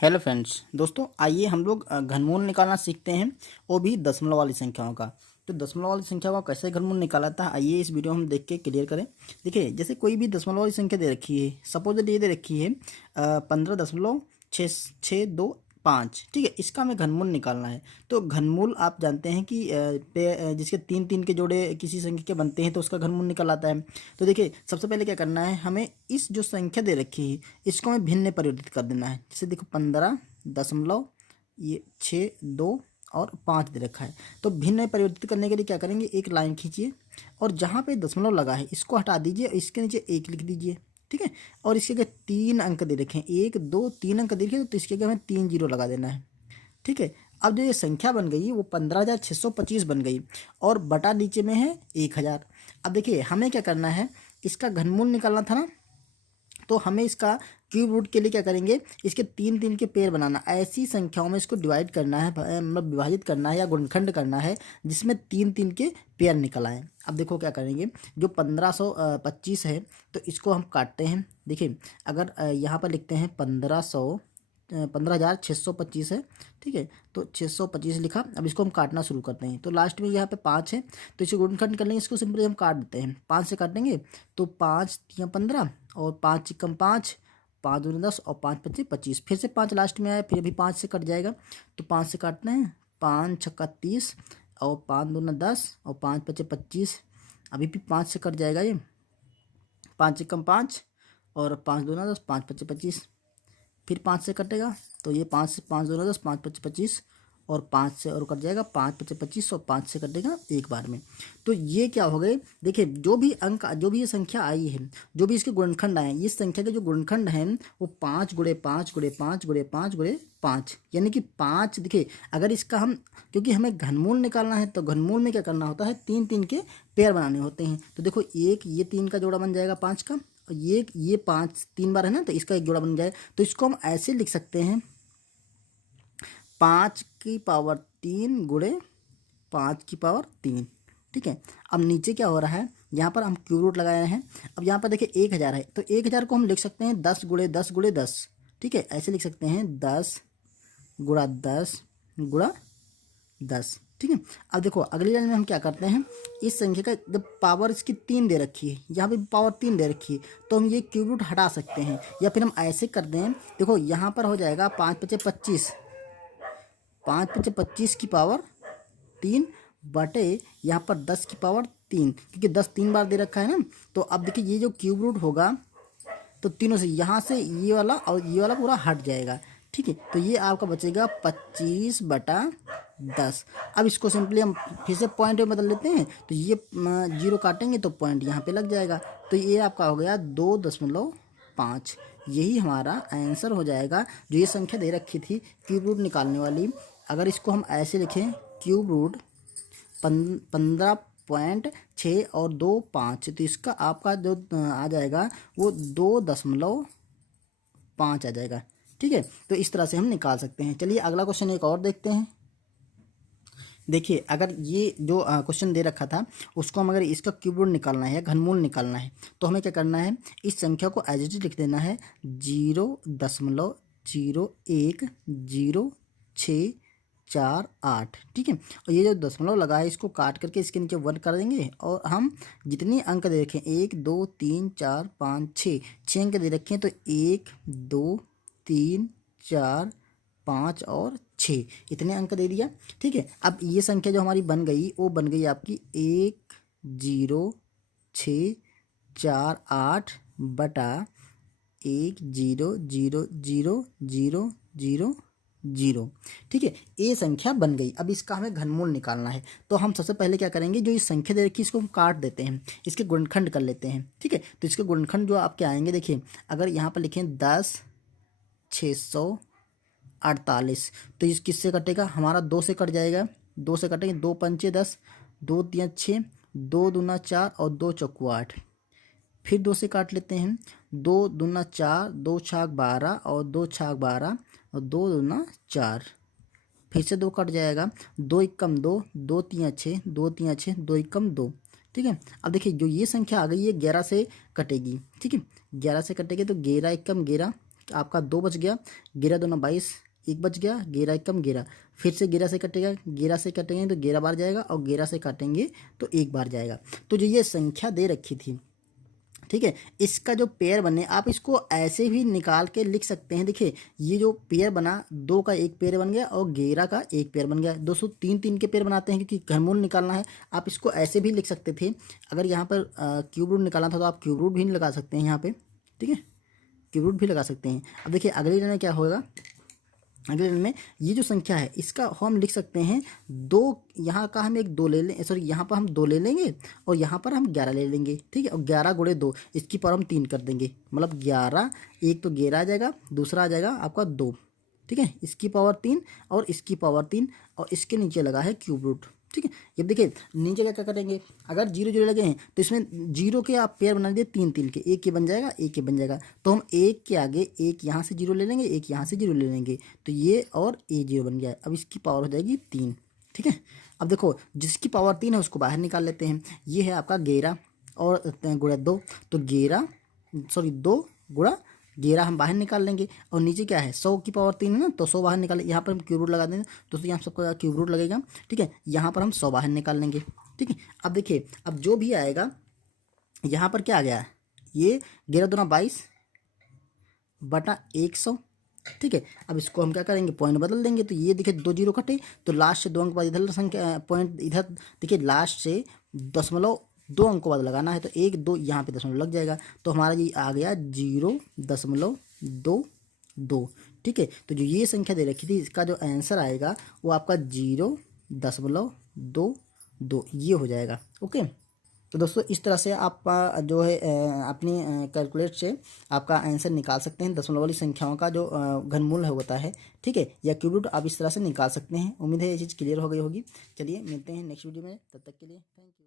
Hello friends, दोस्तों आइए हम लोग घनमूल निकालना सीखते हैं, वो भी दशमलव वाली संख्याओं का। तो दशमलव वाली संख्या का कैसे घनमूल निकाला था, आइए इस वीडियो में हम देख के क्लियर करें। देखिए, जैसे कोई भी दशमलव वाली संख्या दे रखी है, सपोज ये दे रखी है 15.662 ठीक है, इसका हमें घनमूल निकालना है। तो घनमूल आप जानते हैं कि जिसके तीन तीन के जोड़े किसी संख्या के बनते हैं तो उसका घनमूल निकल आता है। तो देखिए, सबसे पहले क्या करना है, हमें इस जो संख्या दे रखी है इसको हमें भिन्न में परिवर्तित कर देना है। जैसे देखो 15 ये 6 2 और 5 दे रखा है। तो भिन्न में परिवर्तित करने के लिए क्या करेंगे, एक लाइन खींचिए और जहाँ पे दशमलव लगा है इसको हटा दीजिए और इसके नीचे 1 लिख दीजिए। ठीक है, और इसके आगे 3 अंक दे रखे हैं, 1 2 3 अंक दे रखे हैं, तो इसके आगे हमें 3 जीरो लगा देना है। ठीक है, अब जो ये संख्या बन गई वो 15,625 बन गई और बटा नीचे में है 1000। अब देखिए, हमें क्या करना है, इसका घनमूल निकालना था ना, तो हमें इसका क्यूब रूट के लिए क्या करेंगे, इसके तीन तीन के पेयर बनाना, ऐसी संख्याओं में इसको डिवाइड करना है, मतलब विभाजित करना है या गुणनखंड करना है जिसमें तीन तीन के पेयर निकल आए। अब देखो क्या करेंगे, जो 1525 है तो इसको हम काटते हैं। देखिए, अगर यहाँ पर लिखते हैं 15,625 है। ठीक है, तो 625 लिखा। अब इसको हम काटना शुरू करते हैं। तो लास्ट में यहाँ पे 5 है तो इसे गुणनखंड कर लेंगे, इसको सिंपली हम काट देते हैं। 5 से काटेंगे तो 5 × 3 = 15 और 5 × 5 5 दूनी 10 और 5 × 5 = 25। फिर से 5 लास्ट में आया, फिर भी 5 से कट जाएगा तो 5 से काटना है। 5 × 6 = 30 और 5 दूना 10 और 5 × 5 = 25। अभी भी 5 से कट जाएगा ये, 5 × 5 और 5 दूना 10 5 × 5 = 25। फिर 5 से कटेगा तो ये 5 से 5 दूना 10 5 × 5 = 25 और 5 से और कट जाएगा, 5 × 5 = 25 और 5 से कटेगा एक बार में। तो ये क्या हो गए, देखिए जो भी अंक, जो भी ये संख्या आई है, जो भी इसके गुणनखंड आए हैं, इस संख्या के जो गुणनखंड हैं वो 5 × 5 × 5 × 5 × 5 यानी कि 5। देखिए, अगर इसका हम, क्योंकि हमें घनमूल निकालना है तो घनमूल में क्या करना होता है, तीन तीन के पेयर बनाने होते हैं। तो देखो, एक ये 3 का जोड़ा बन जाएगा 5 का, और ये 5 3 बार है ना, तो इसका एक जोड़ा बन जाए। तो इसको हम ऐसे लिख सकते हैं, 5³ 3 × 5³ 3। ठीक है, अब नीचे क्या हो रहा है, यहाँ पर हम क्यूब रूट लगाए हैं। अब यहाँ पर देखिए 1000 है तो 1000 को हम लिख सकते हैं 10 × 10 × 10। ठीक है, ऐसे लिख सकते हैं 10 × 10 × 10। ठीक है, अब देखो अगली लाइन में हम क्या करते हैं, इस संख्या का जब पावर इसकी 3 दे रखी है, यहाँ पे पावर 3 दे रखी है, तो हम ये क्यूब रूट हटा सकते हैं या फिर हम ऐसे करते हैं। देखो, यहाँ पर हो जाएगा 5 × 5 = 25, 5 × 5 = 25 की पावर 3 बटे यहाँ पर 10 की पावर 3, क्योंकि 10 3 बार दे रखा है ना। तो अब देखिए, ये जो क्यूब रूट होगा तो तीनों से, यहाँ से ये वाला और ये वाला पूरा हट जाएगा। ठीक है, तो ये आपका बचेगा 25/10। अब इसको सिंपली हम फिर से पॉइंट में बदल लेते हैं, तो ये जीरो काटेंगे तो पॉइंट यहाँ पे लग जाएगा। तो ये आपका हो गया 2.5। यही हमारा आंसर हो जाएगा, जो ये संख्या दे रखी थी क्यूब रूट निकालने वाली। अगर इसको हम ऐसे लिखें, क्यूब रूट 15.6 और 2 5, तो इसका आपका जो आ जाएगा वो 2.5 आ जाएगा। ठीक है, तो इस तरह से हम निकाल सकते हैं। चलिए अगला क्वेश्चन एक और देखते हैं। देखिए, अगर ये जो क्वेश्चन दे रखा था उसको हम, अगर इसका क्यूब रूट निकालना है या घनमूल निकालना है, तो हमें क्या करना है, इस संख्या को एज इट इज लिख देना है 0.010648। ठीक है, और ये जो दशमलव लगा है इसको काट करके इसके नीचे 1 कर देंगे और हम जितनी अंक दे रखें, 1 2 3 4 5 6 अंक दे रखें, तो 1 2 3 4 5 और 6 इतने अंक दे दिया। ठीक है, अब ये संख्या जो हमारी बन गई वो बन गई आपकी 10,648 बटा 10,000,000। ठीक है, ये संख्या बन गई। अब इसका हमें घनमूल निकालना है, तो हम सबसे पहले क्या करेंगे, जो इस संख्या दे रखी है इसको हम काट देते हैं, इसके गुणनखंड कर लेते हैं। ठीक है, तो इसके गुणनखंड जो आपके आएंगे, देखिए अगर यहाँ पर लिखें 10,648, तो इस किससे कटेगा, हमारा 2 से कट जाएगा, 2 से कटेंगे, 2 पंचे 10, 2 तिया 6, 2 दूना 4 और 2 चौको 8। फिर 2 से काट लेते हैं, 2 दूना 4, 2 छाक 12 और 2 छाक 12 और 2 दूना 4। फिर से 2 कट जाएगा, 2 एकम 2, 2 तिया 6, 2 तिया 6, 2 एकम 2। ठीक है, अब देखिए जो ये संख्या आ गई ये 11 से कटेगी। ठीक है, 11 से कटेगी तो 11 एकम 11 आपका 2 बच गया, 11 दूना 22, 1 बच गया, 11 एकम 11, फिर से 11 से कटेगा, 11 से काटेंगे तो 11 बार जाएगा और 11 से काटेंगे तो 1 बार जाएगा। तो जो ये संख्या दे रखी थी, ठीक है, इसका जो पेयर बने आप इसको ऐसे भी निकाल के लिख सकते हैं। देखिए ये जो पेयर बना, 2 का एक पेयर बन गया और 11 का एक पेयर बन गया। दोस्तों 3 के पेयर बनाते हैं क्योंकि घनमूल निकालना है। आप इसको ऐसे भी लिख सकते थे, अगर यहाँ पर क्यूब रूट निकालना था तो आप क्यूब रूट भी लगा सकते हैं यहाँ पे, ठीक है, क्यूब रूट भी लगा सकते हैं। अब देखिए अगले लाइन में क्या होगा, अगले लाइन में ये जो संख्या है इसका हम लिख सकते हैं 2, यहाँ का हम एक 2 ले लें, सॉरी यहाँ पर हम 2 ले लेंगे और यहाँ पर हम 11 ले लेंगे, ठीक है, और 11 गुणे 2 इसकी पावर हम 3 कर देंगे, मतलब 11, एक तो 11 आ जाएगा, दूसरा आ जाएगा आपका 2, ठीक है, इसकी पावर 3 और इसकी पावर 3 और इसके नीचे लगा है क्यूब रूट, ठीक है। अब देखिए नीचे क्या क्या करेंगे, अगर 0 0 लगे हैं तो इसमें 0 के आप पेयर बना दिए 3 के, एक ये बन जाएगा, एक ये बन जाएगा, तो हम एक के आगे एक यहाँ से 0 ले लेंगे, एक यहाँ से 0 ले लेंगे, तो ये और ये 0 बन गया। अब इसकी पावर हो जाएगी 3, ठीक है। अब देखो जिसकी पावर 3 है उसको बाहर निकाल लेते हैं, ये है आपका 11 और गुणा 2, तो 11 सॉरी 2 गुणा 11 हम बाहर निकाल लेंगे, और नीचे क्या है 100 की पावर 3 है ना, तो 100 बाहर निकाल, यहाँ पर हम क्यूब रूट लगा देंगे, दोस्तों यहाँ सबका क्यूब रूट लगेगा, ठीक है, यहाँ पर हम 100 बाहर निकाल लेंगे, ठीक है। अब देखिए अब जो भी आएगा यहाँ पर क्या आ गया, ये 11 दूना 22 बटा 100, ठीक है। अब इसको हम क्या करेंगे, पॉइंट बदल देंगे, तो ये देखिए 2 0 कटे तो लास्ट से 2 अंक बाद इधर संख्या पॉइंट इधर, देखिए लास्ट से 2 अंकों बाद लगाना है, तो 1 2 यहाँ पे दशमलव लग जाएगा, तो हमारा ये आ गया 0.22, ठीक है। तो जो ये संख्या दे रखी थी इसका जो आंसर आएगा वो आपका 0.22 ये हो जाएगा, ओके। तो दोस्तों इस तरह से आप जो है अपनी कैलकुलेट से आपका आंसर निकाल सकते हैं, दशमलव वाली संख्याओं का जो घनमूल है होता है, ठीक है, या क्यूब रूट आप इस तरह से निकाल सकते हैं। उम्मीद है ये चीज़ क्लियर हो गई होगी। चलिए मिलते हैं नेक्स्ट वीडियो में, तब तक के लिए थैंक यू।